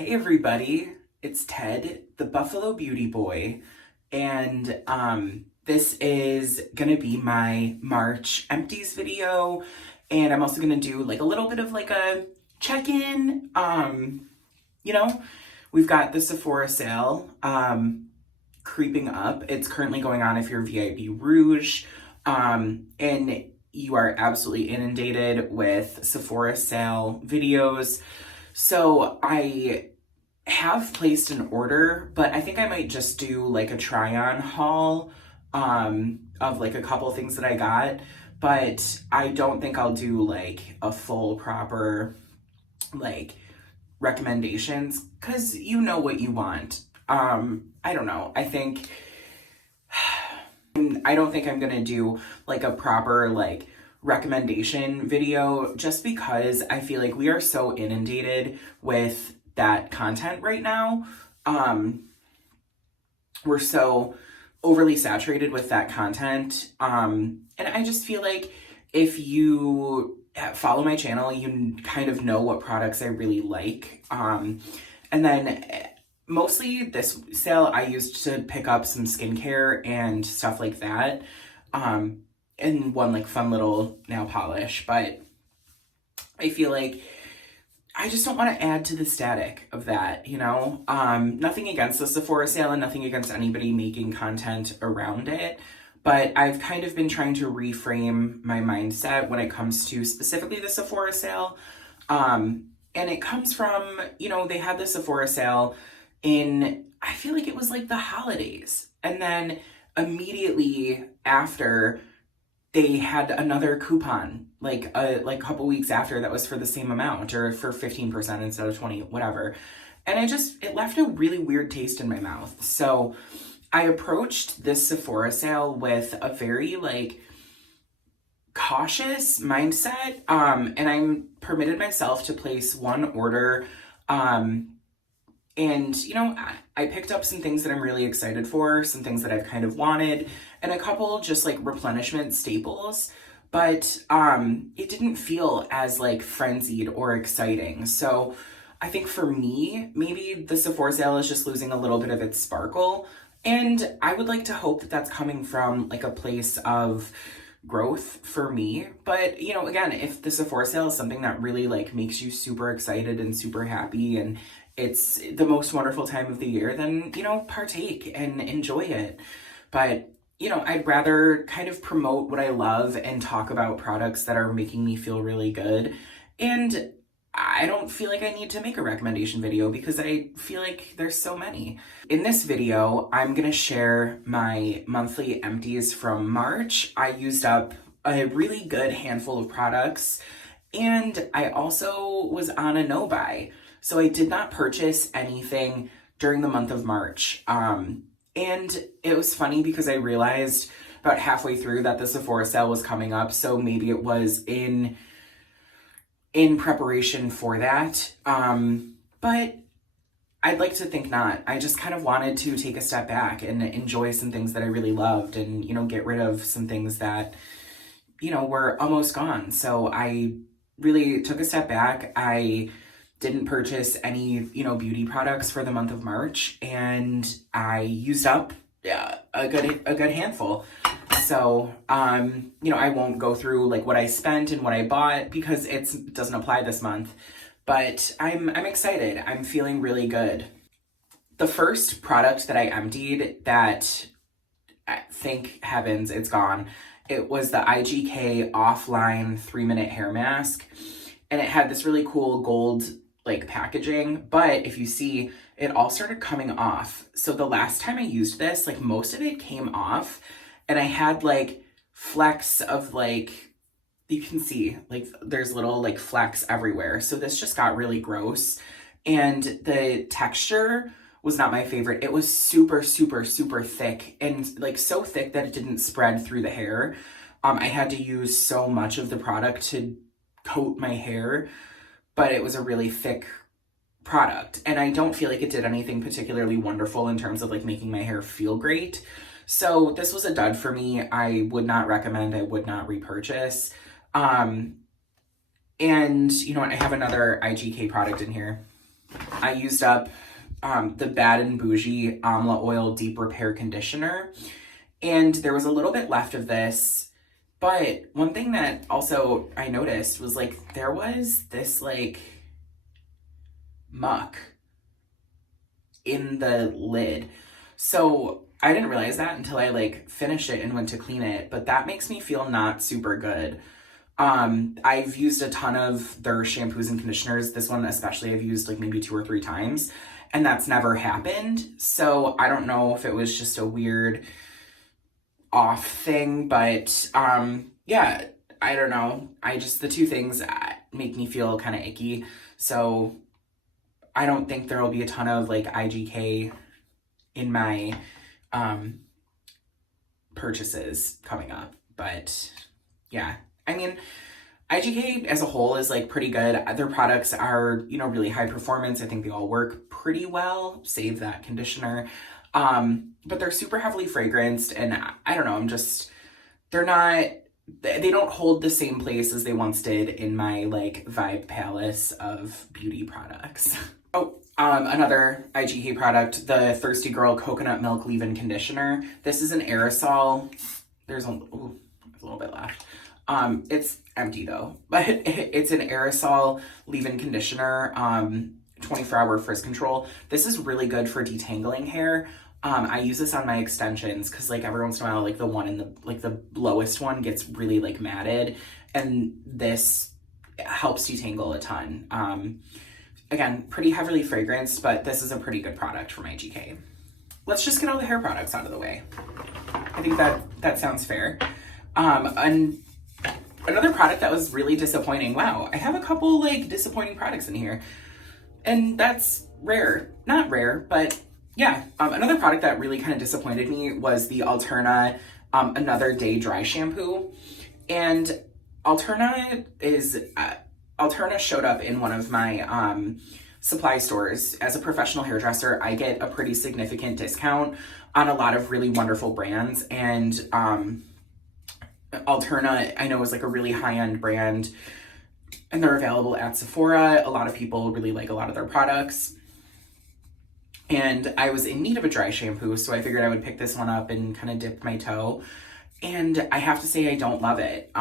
Hey everybody, it's Ted, the Buffalo Beauty Boy, and this is gonna be my March empties video, and I'm also gonna do like a little bit of like a check-in. You know, we've got the Sephora sale creeping up. It's currently going on if you're VIB Rouge, and you are absolutely inundated with Sephora sale videos. So I have placed an order, but I think I might just do like a try-on haul of like a couple things that I got, but I don't think I'll do like a full proper like recommendations because you know what you want. I don't know. I don't think I'm gonna do like a proper like recommendation video just because I feel like we are so inundated with that content right now. We're so overly saturated with that content. And I just feel like if you follow my channel, you kind of know what products I really like. And then mostly this sale I used to pick up some skincare and stuff like that. And one like fun little nail polish, but I feel like I just don't want to add to the static of that, you know? Nothing against the Sephora sale and nothing against anybody making content around it, but I've kind of been trying to reframe my mindset when it comes to specifically the Sephora sale. And it comes from, you know, they had the Sephora sale I feel like it was like the holidays. And then immediately after, they had another coupon, like a couple weeks after that was for the same amount or for 15% instead of 20, whatever. And it left a really weird taste in my mouth. So I approached this Sephora sale with a very like cautious mindset. And I permitted myself to place one order. And, you know, I picked up some things that I'm really excited for, some things that I've kind of wanted, and a couple just like replenishment staples, but it didn't feel as like frenzied or exciting. So I think for me, maybe the Sephora sale is just losing a little bit of its sparkle. And I would like to hope that that's coming from like a place of growth for me. But, you know, again, if the Sephora sale is something that really like makes you super excited and super happy and it's the most wonderful time of the year, then, you know, partake and enjoy it. But, you know, I'd rather kind of promote what I love and talk about products that are making me feel really good. And I don't feel like I need to make a recommendation video because I feel like there's so many. In this video, I'm going to share my monthly empties from March. I used up a really good handful of products, and I also was on a no-buy. So I did not purchase anything during the month of March. And it was funny because I realized about halfway through that the Sephora sale was coming up. So maybe it was in preparation for that. But I'd like to think not. I just kind of wanted to take a step back and enjoy some things that I really loved and, you know, get rid of some things that, you know, were almost gone. So I really took a step back. I didn't purchase any, you know, beauty products for the month of March, and I used up a good handful. So, you know, I won't go through like what I spent and what I bought because it doesn't apply this month, but I'm excited. I'm feeling really good. The first product that I emptied that, thank heavens, it's gone. It was the IGK Offline 3-minute hair mask, and it had this really cool gold like packaging, but if you see, it all started coming off. So the last time I used this, like most of it came off, and I had like flecks of like, you can see like there's little like flecks everywhere. So this just got really gross, and the texture was not my favorite. It was super, super, super thick, and like so thick that it didn't spread through the hair. I had to use so much of the product to coat my hair, but it was a really thick product, and I don't feel like it did anything particularly wonderful in terms of like making my hair feel great. So this was a dud for me. I would not recommend, I would not repurchase. And you know what, I have another IGK product in here. I used up the Bad and Bougie Amla Oil Deep Repair Conditioner, and there was a little bit left of this, but one thing that also I noticed was like there was this like muck in the lid. So I didn't realize that until I like finished it and went to clean it, but that makes me feel not super good. I've used a ton of their shampoos and conditioners. This one especially I've used like maybe 2 or 3 times, and that's never happened. So I don't know if it was just a weird off thing, but yeah, I don't know. The 2 things make me feel kind of icky. So I don't think there will be a ton of like IGK in my purchases coming up, but yeah, I mean, IGK as a whole is like pretty good. Their products are, you know, really high performance. I think they all work pretty well, save that conditioner. But they're super heavily fragranced, and I don't know, they don't hold the same place as they once did in my like vibe palace of beauty products. Oh, another IGK product, the Thirsty Girl Coconut Milk Leave-In Conditioner. This is an aerosol. There's a little bit left. It's empty though, but it's an aerosol leave-in conditioner, 24-hour frizz control. This is really good for detangling hair. I use this on my extensions because like every once in a while, like the one in the lowest one gets really like matted, and this helps detangle a ton. Again, pretty heavily fragranced, but this is a pretty good product from IGK. Let's just get all the hair products out of the way. I think that sounds fair. And another product that was really disappointing. Wow, I have a couple like disappointing products in here, and that's rare. Not rare, but yeah. Another product that really kind of disappointed me was the Alterna Another Day Dry Shampoo. And Alterna showed up in one of my supply stores. As a professional hairdresser, I get a pretty significant discount on a lot of really wonderful brands, and Alterna, I know, is like a really high-end brand, and they're available at Sephora. A lot of people really like a lot of their products. And I was in need of a dry shampoo, so I figured I would pick this one up and kind of dip my toe. And I have to say, I don't love it.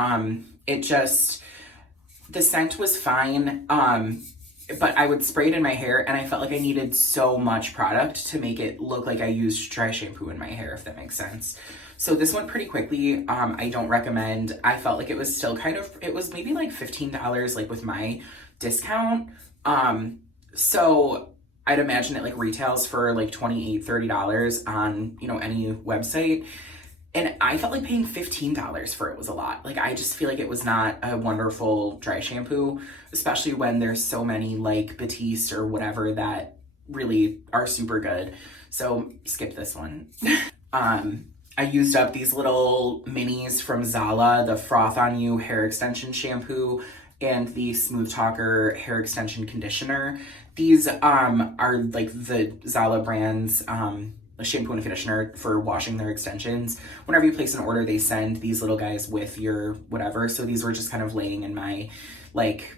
The scent was fine, but I would spray it in my hair, and I felt like I needed so much product to make it look like I used dry shampoo in my hair, if that makes sense. So this went pretty quickly. I don't recommend. I felt like it was still it was maybe like $15, like with my discount. So I'd imagine it like retails for like $28, $30 on, you know, any website. And I felt like paying $15 for it was a lot. Like, I just feel like it was not a wonderful dry shampoo, especially when there's so many like Batiste or whatever that really are super good. So skip this one. I used up these little minis from Zala, the Froth on You hair extension shampoo and the Smooth Talker hair extension conditioner. These are like the Zala brand's shampoo and conditioner for washing their extensions. Whenever you place an order, they send these little guys with your whatever. So these were just kind of laying in my, like,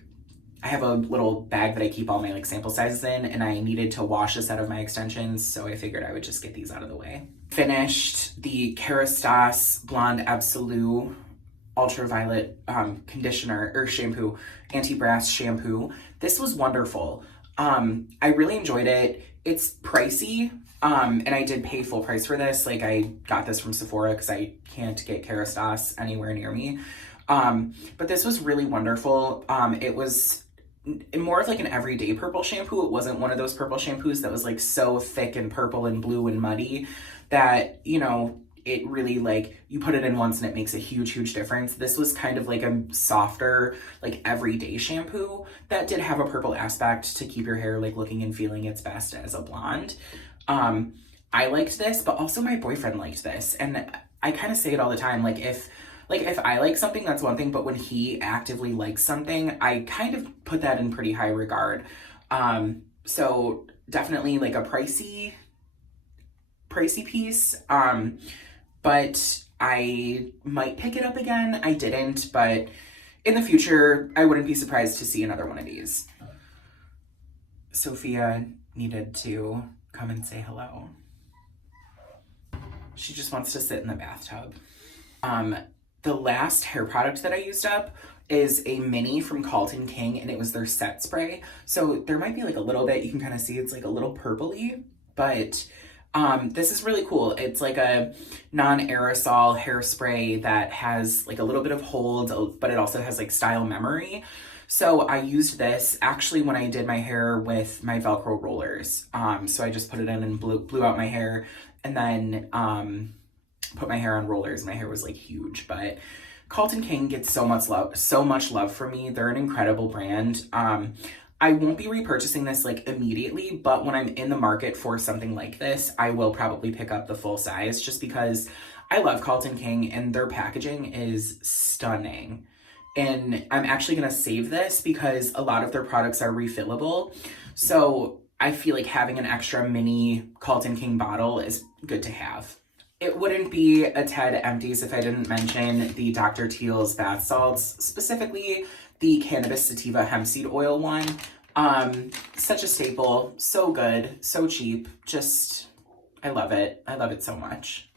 I have a little bag that I keep all my like sample sizes in, and I needed to wash a set of my extensions, so I figured I would just get these out of the way. Finished the Kerastase Blonde Absolute Ultraviolet conditioner or shampoo, anti-brass shampoo. This was wonderful. I really enjoyed it. It's pricey, and I did pay full price for this. Like, I got this from Sephora because I can't get Kerastase anywhere near me. But this was really wonderful. It was more of like an everyday purple shampoo. It wasn't one of those purple shampoos that was like so thick and purple and blue and muddy that, you know, it really like you put it in once and it makes a huge difference. This was kind of like a softer, like everyday shampoo that did have a purple aspect to keep your hair like looking and feeling its best as a blonde. I liked this, but also my boyfriend liked this. And I kind of say it all the time, like if I like something, that's one thing, but when he actively likes something, I kind of put that in pretty high regard. So definitely like a pricey piece. But I might pick it up again. I didn't, but in the future, I wouldn't be surprised to see another one of these. Sophia needed to come and say hello. She just wants to sit in the bathtub. The last hair product that I used up is a mini from Calton King, and it was their set spray. So there might be like a little bit, you can kind of see it's like a little purpley, but this is really cool. It's like a non-aerosol hairspray that has like a little bit of hold, but it also has like style memory. So I used this actually when I did my hair with my Velcro rollers. So I just put it in and blew out my hair, and then put my hair on rollers. My hair was like huge, but Calton King gets so much love from me. They're an incredible brand. I won't be repurchasing this like immediately, but when I'm in the market for something like this, I will probably pick up the full size just because I love Calton King and their packaging is stunning. And I'm actually going to save this because a lot of their products are refillable. So I feel like having an extra mini Calton King bottle is good to have. It wouldn't be a TED Empties if I didn't mention the Dr. Teal's bath salts, specifically the cannabis sativa hemp seed oil one. Such a staple, so good, so cheap, just, I love it. I love it so much.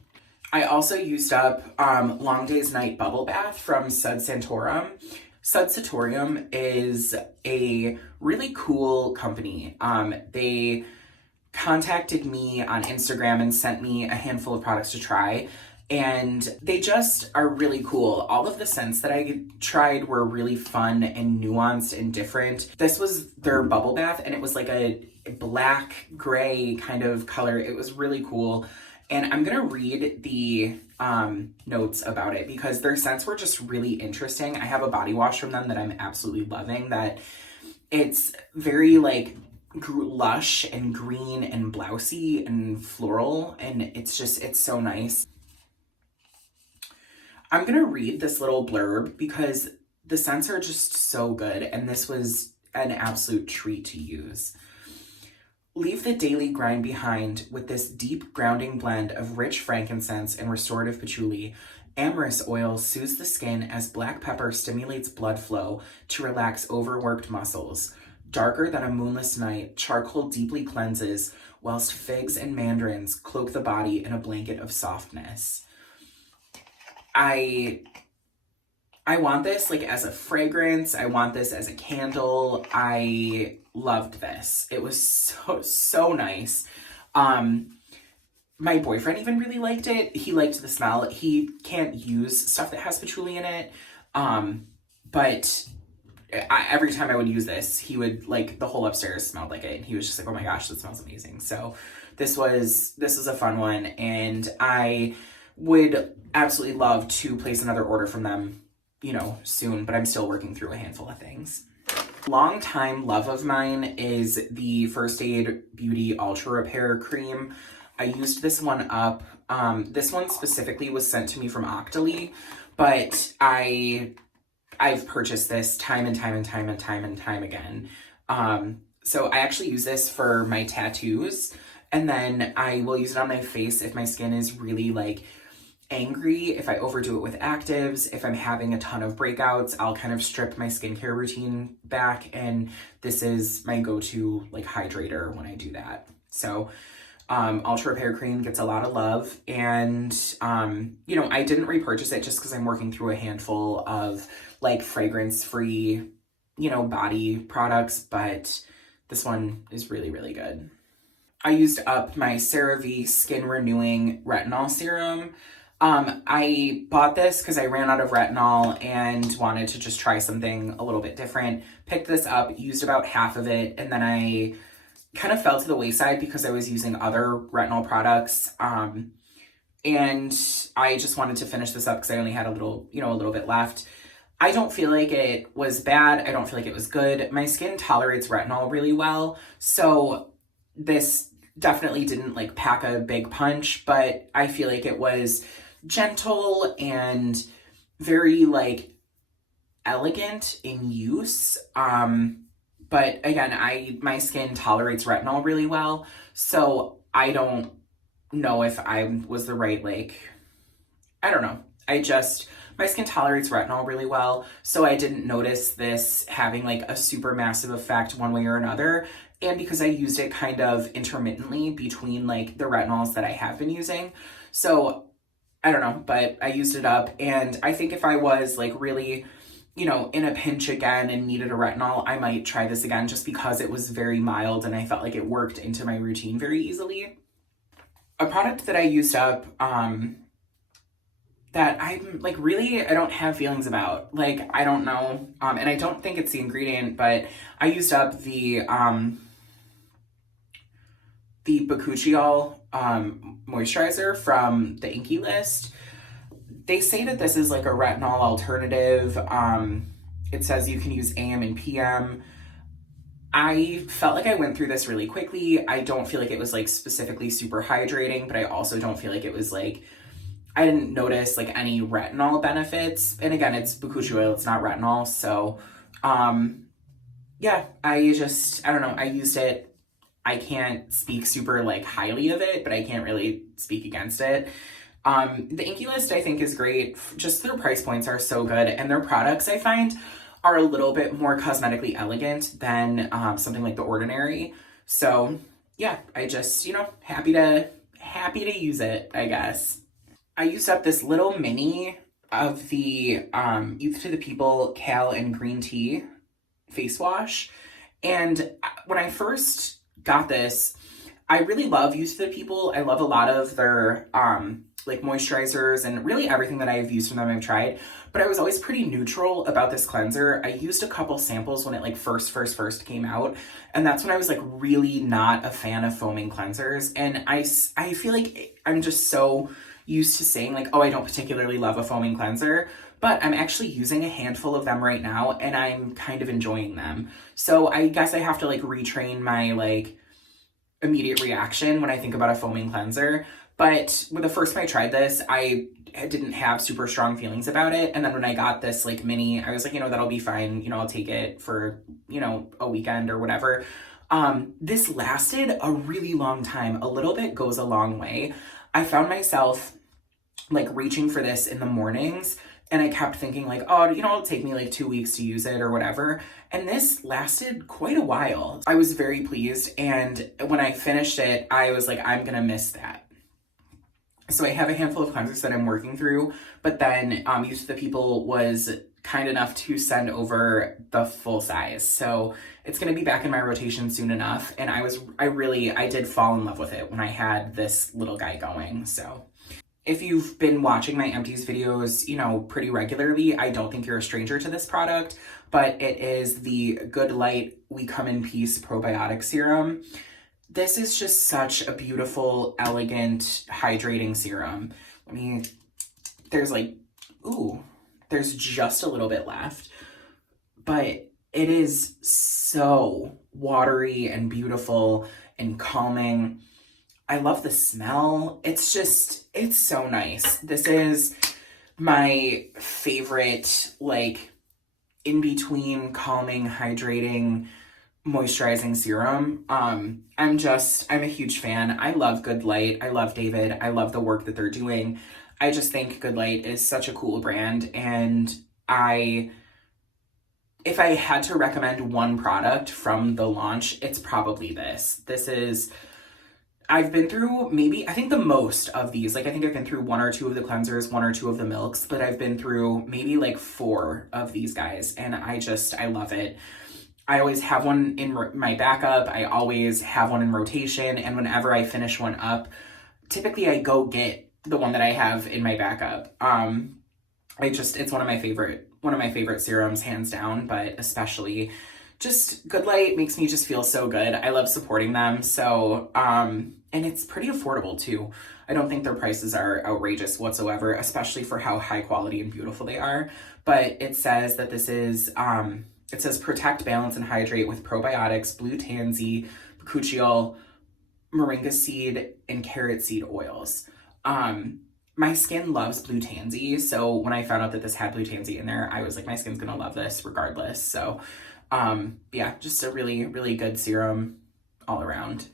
I also used up Long Day's Night Bubble Bath from Sud Santorum. Sud Santorum is a really cool company. They contacted me on Instagram and sent me a handful of products to try, and they just are really cool. All of the scents that I tried were really fun and nuanced and different. This was their bubble bath, and it was like a black gray kind of color. It was really cool. And I'm gonna read the notes about it because their scents were just really interesting. I have a body wash from them that I'm absolutely loving, that it's very like lush and green and blousy and floral, and it's so nice. I'm gonna read this little blurb because the scents are just so good, and this was an absolute treat to use. Leave the daily grind behind with this deep grounding blend of rich frankincense and restorative patchouli. Amyris oil soothes the skin as black pepper stimulates blood flow to relax overworked muscles. Darker than a moonless night, charcoal deeply cleanses, whilst figs and mandarins cloak the body in a blanket of softness. I want this like as a fragrance. I want this as a candle. I loved this. It was so nice. My boyfriend even really liked it. He liked the smell. He can't use stuff that has patchouli in it. But every time I would use this, he would like the whole upstairs smelled like it. And he was just like, oh my gosh, that smells amazing. So this was a fun one. And I would absolutely love to place another order from them, you know, soon, but I'm still working through a handful of things. Longtime love of mine is the First Aid Beauty Ultra Repair Cream. I used this one up. This one specifically was sent to me from Octoly, but I've purchased this time and time again. So I actually use this for my tattoos, and then I will use it on my face if my skin is really like angry, if I overdo it with actives, if I'm having a ton of breakouts, I'll kind of strip my skincare routine back, and this is my go-to like hydrator when I do that. So Ultra Repair Cream gets a lot of love, and you know, I didn't repurchase it just because I'm working through a handful of like fragrance-free, you know, body products, but this one is really, really good. I used up my CeraVe Skin Renewing Retinol Serum. I bought this because I ran out of retinol and wanted to just try something a little bit different. Picked this up, used about half of it, and then I kind of fell to the wayside because I was using other retinol products. And I just wanted to finish this up because I only had a little bit left. I don't feel like it was bad. I don't feel like it was good. My skin tolerates retinol really well, so this definitely didn't like pack a big punch, but I feel like it was gentle and very like elegant in use. But again, my skin tolerates retinol really well, so I don't know if I was the right, like, I don't know. My skin tolerates retinol really well, so I didn't notice this having like a super massive effect one way or another. and because I used it kind of intermittently between like the retinols that I have been using. So I don't know, but I used it up, and I think if I was like really, you know, in a pinch again and needed a retinol, I might try this again just because it was very mild and I felt like it worked into my routine very easily. A product that I used up, that I'm like really, I don't have feelings about. Like, I don't know, and I don't think it's the ingredient, but I used up the Bakuchiol moisturizer from the Inkey list. They say that this is like a retinol alternative. It says you can use AM and PM. I felt like I went through this really quickly. I don't feel like it was like specifically super hydrating, but I also don't feel like it was like, I didn't notice like any retinol benefits. And again, it's bakuchi oil, it's not retinol. So, yeah, I don't know. I used it. I can't speak super like highly of it, but I can't really speak against it. The Inkey list I think is great. Just their price points are so good, and their products I find are a little bit more cosmetically elegant than something like The Ordinary. So yeah, I just, you know, happy to use it, I guess. I used up this little mini of the Youth to the People Kale and Green Tea face wash. And when I first got this, I really love Youth to the People. I love a lot of their like moisturizers and really everything that I've used from them I've tried, but I was always pretty neutral about this cleanser. I used a couple samples when it like first came out, and that's when I was like really not a fan of foaming cleansers. And I feel like I'm just so used to saying like, oh, I don't particularly love a foaming cleanser, but I'm actually using a handful of them right now and I'm kind of enjoying them. So I guess I have to like retrain my like immediate reaction when I think about a foaming cleanser. But when the first time I tried this, I didn't have super strong feelings about it. And then when I got this like mini, I was like, you know, that'll be fine. You know, I'll take it for, you know, a weekend or whatever. This lasted a really long time. A little bit goes a long way. I found myself like reaching for this in the mornings, and I kept thinking like, oh, you know, it'll take me like 2 weeks to use it or whatever. And this lasted quite a while. I was very pleased. And when I finished it, I was like, I'm going to miss that. So I have a handful of cleansers that I'm working through, but then Youth to the People was kind enough to send over the full size. So it's going to be back in my rotation soon enough. And I did fall in love with it when I had this little guy going. So if you've been watching my Empties videos, you know, pretty regularly, I don't think you're a stranger to this product, but it is the Good Light We Come in Peace Probiotic Serum. This is just such a beautiful, elegant, hydrating serum. There's just a little bit left, but it is so watery and beautiful and calming. I love the smell. It's so nice. This is my favorite, like, in between calming, hydrating, moisturizing serum. I'm a huge fan. I love Good Light. I love David. I love the work that they're doing. I just think Good Light is such a cool brand, and if I had to recommend one product from the launch, it's probably this. I've been through I think the most of these. Like, I think I've been through 1 or 2 of the cleansers, 1 or 2 of the milks, but I've been through maybe like 4 of these guys, and I love it. I always have one in my backup. I always have one in rotation, and whenever I finish one up, typically I go get the one that I have in my backup. It's one of my favorite serums, hands down, but especially just Good Light makes me just feel so good. I love supporting them. So, and it's pretty affordable too. I don't think their prices are outrageous whatsoever, especially for how high quality and beautiful they are. But it says that this is, it says protect, balance, and hydrate with probiotics, blue tansy, bakuchiol, moringa seed, and carrot seed oils. My skin loves blue tansy, so when I found out that this had blue tansy in there, I was like, my skin's gonna love this regardless. So, yeah, just a really, really good serum all around.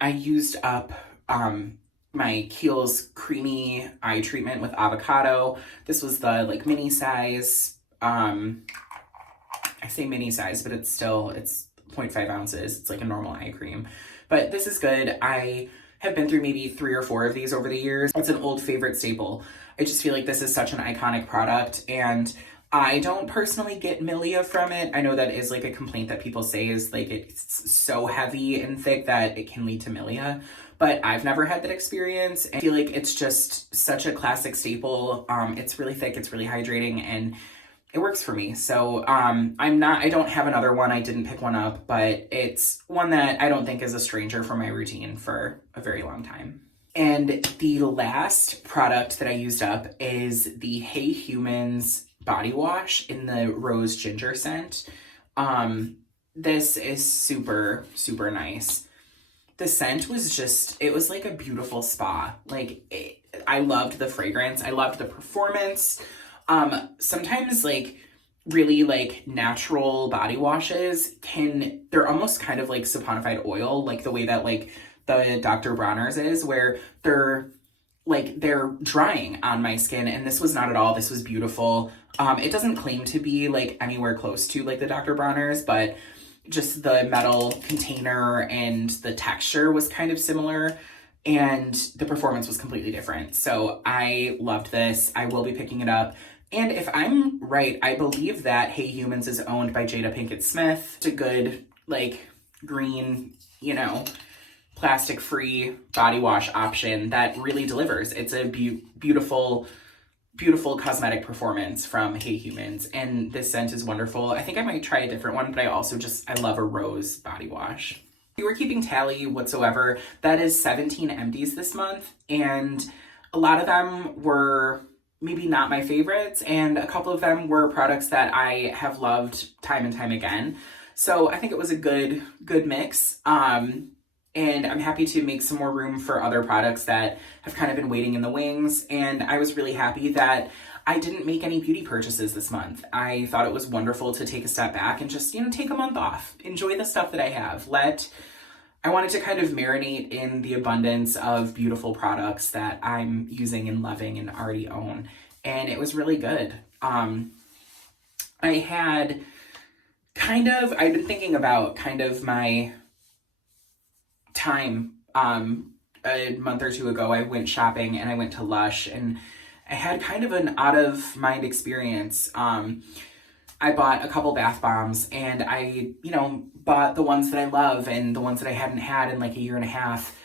I used up my Kiehl's creamy eye treatment with avocado. This was the like mini size. I say mini size, but it's 0.5 ounces. It's like a normal eye cream. But this is good. I have been through maybe 3 or 4 of these over the years. It's an old favorite staple. I just feel like this is such an iconic product, and I don't personally get milia from it. I know that is like a complaint that people say, is like it's so heavy and thick that it can lead to milia, but I've never had that experience. I feel like it's just such a classic staple. It's really thick, it's really hydrating, and it works for me. So I don't have another one. I didn't pick one up, but it's one that I don't think is a stranger from my routine for a very long time. And the last product that I used up is the Hey Humans body wash in the rose ginger scent. This is super, super nice. The scent was just, it was like a beautiful spa. I loved the fragrance. I loved the performance. Sometimes like really like natural body washes they're almost kind of like saponified oil, like the way that like the Dr. Bronner's is, where they're drying on my skin, and this was not at all. This was beautiful. It doesn't claim to be like anywhere close to like the Dr. Bronner's, but just the metal container and the texture was kind of similar, and the performance was completely different. So I loved this. I will be picking it up. And if I'm right, I believe that Hey Humans is owned by Jada Pinkett Smith. It's a good, like, green, plastic-free body wash option that really delivers. It's a beautiful, beautiful cosmetic performance from Hey Humans, and this scent is wonderful. I think I might try a different one, but I love a rose body wash. If you were keeping tally whatsoever, that is 17 empties this month, and a lot of them were maybe not my favorites, and a couple of them were products that I have loved time and time again. So I think it was a good mix. And I'm happy to make some more room for other products that have kind of been waiting in the wings. And I was really happy that I didn't make any beauty purchases this month. I thought it was wonderful to take a step back and just, take a month off. Enjoy the stuff that I have. I wanted to kind of marinate in the abundance of beautiful products that I'm using and loving and already own. And it was really good. I've been thinking about kind of my time. A month or two ago, I went shopping and I went to Lush, and I had kind of an out of mind experience. I bought a couple bath bombs, and I, bought the ones that I love and the ones that I hadn't had in like a year and a half.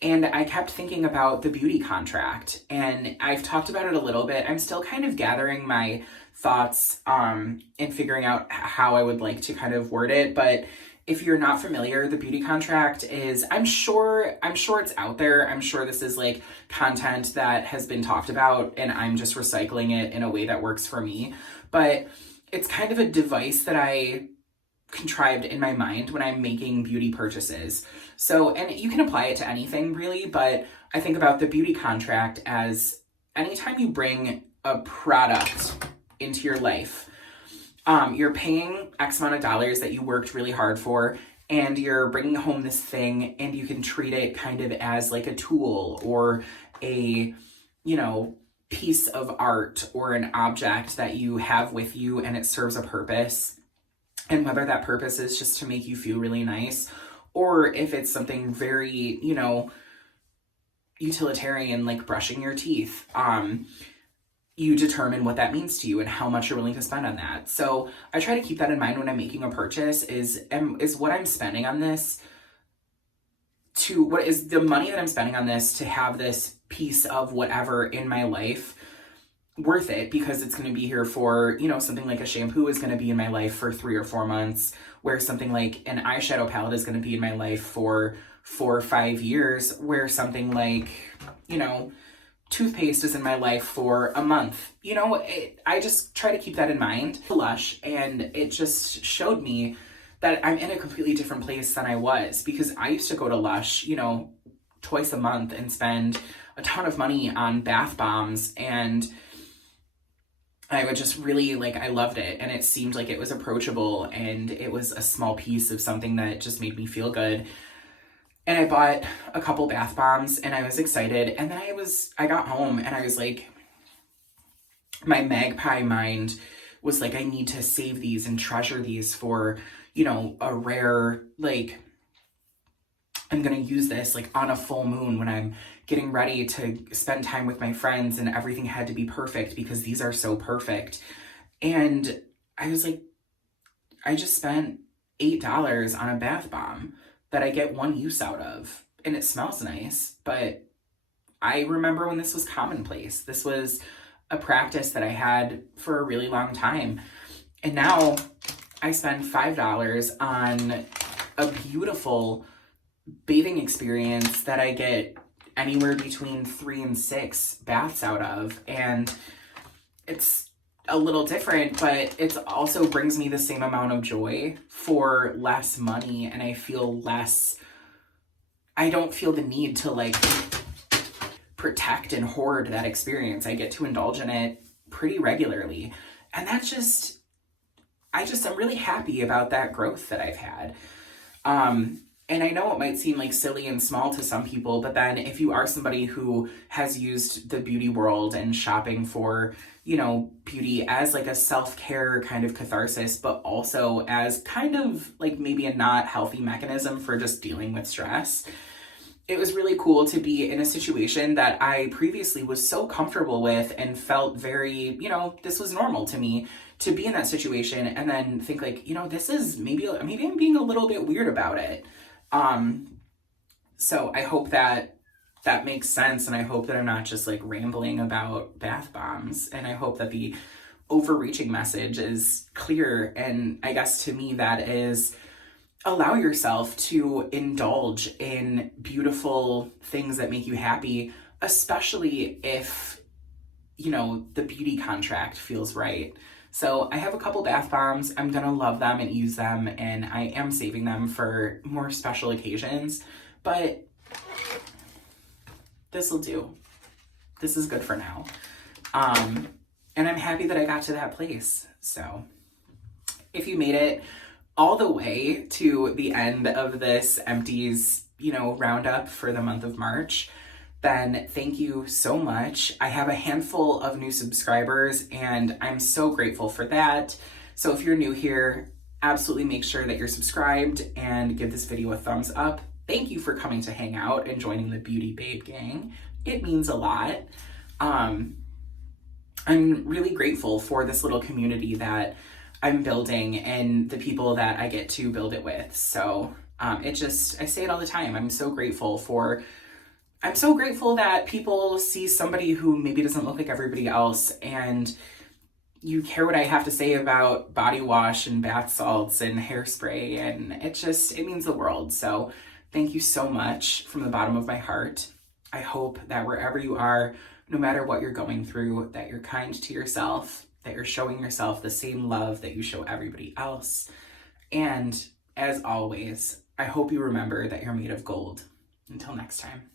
And I kept thinking about the beauty contract, and I've talked about it a little bit. I'm still kind of gathering my thoughts and figuring out how I would like to kind of word it. But if you're not familiar, the beauty contract is, I'm sure it's out there. I'm sure this is like content that has been talked about, and I'm just recycling it in a way that works for me. But it's kind of a device that I contrived in my mind when I'm making beauty purchases. So, and you can apply it to anything really, but I think about the beauty contract as anytime you bring a product into your life, you're paying X amount of dollars that you worked really hard for, and you're bringing home this thing, and you can treat it kind of as like a tool or a, piece of art or an object that you have with you, and it serves a purpose. And whether that purpose is just to make you feel really nice, or if it's something very, utilitarian, like brushing your teeth, you determine what that means to you and how much you're willing to spend on that. So I try to keep that in mind when I'm making a purchase. Is what I'm spending on this what is the money that I'm spending on this to have this piece of whatever in my life worth it, because it's going to be here for, something like a shampoo is going to be in my life for 3 or 4 months, where something like an eyeshadow palette is going to be in my life for 4 or 5 years, where something like, toothpaste is in my life for a month. I just try to keep that in mind. Lush, and it just showed me that I'm in a completely different place than I was, because I used to go to Lush, twice a month and spend a ton of money on bath bombs, and I would just really, I loved it, and it seemed like it was approachable, and it was a small piece of something that just made me feel good. And I bought a couple bath bombs, and I was excited, and then I got home, and I was like, my magpie mind was like, I need to save these and treasure these for, you know, a rare, like, I'm going to use this like on a full moon when I'm getting ready to spend time with my friends and everything had to be perfect because these are so perfect. And I was like, I just spent $8 on a bath bomb that I get one use out of, and it smells nice. But I remember when this was commonplace. This was a practice that I had for a really long time. And now I spend $5 on a beautiful bathing experience that I get anywhere between 3 and 6 baths out of. And it's a little different, but it also brings me the same amount of joy for less money. And I don't feel the need to like protect and hoard that experience. I get to indulge in it pretty regularly. And I'm really happy about that growth that I've had. And I know it might seem like silly and small to some people, but then if you are somebody who has used the beauty world and shopping for, you know, beauty as like a self-care kind of catharsis, but also as kind of like maybe a not healthy mechanism for just dealing with stress, it was really cool to be in a situation that I previously was so comfortable with and felt very, you know, this was normal to me, to be in that situation and then think like, you know, this is maybe I'm being a little bit weird about it. So I hope that makes sense, and I hope that I'm not just like rambling about bath bombs, and I hope that the overreaching message is clear. And I guess to me that is, allow yourself to indulge in beautiful things that make you happy, especially if, you know, the beauty contract feels right. So I have a couple bath bombs. I'm going to love them and use them, and I am saving them for more special occasions, but this will do. This is good for now. And I'm happy that I got to that place. So if you made it all the way to the end of this Empties, you know, roundup for the month of March, then thank you so much. I have a handful of new subscribers, and I'm so grateful for that. So if you're new here, absolutely make sure that you're subscribed and give this video a thumbs up. Thank you for coming to hang out and joining the Beauty Babe gang. It means a lot. I'm really grateful for this little community that I'm building and the people that I get to build it with. So I say it all the time. I'm so grateful that people see somebody who maybe doesn't look like everybody else, and you care what I have to say about body wash and bath salts and hairspray, and it means the world. So thank you so much from the bottom of my heart. I hope that wherever you are, no matter what you're going through, that you're kind to yourself, that you're showing yourself the same love that you show everybody else. And as always, I hope you remember that you're made of gold. Until next time.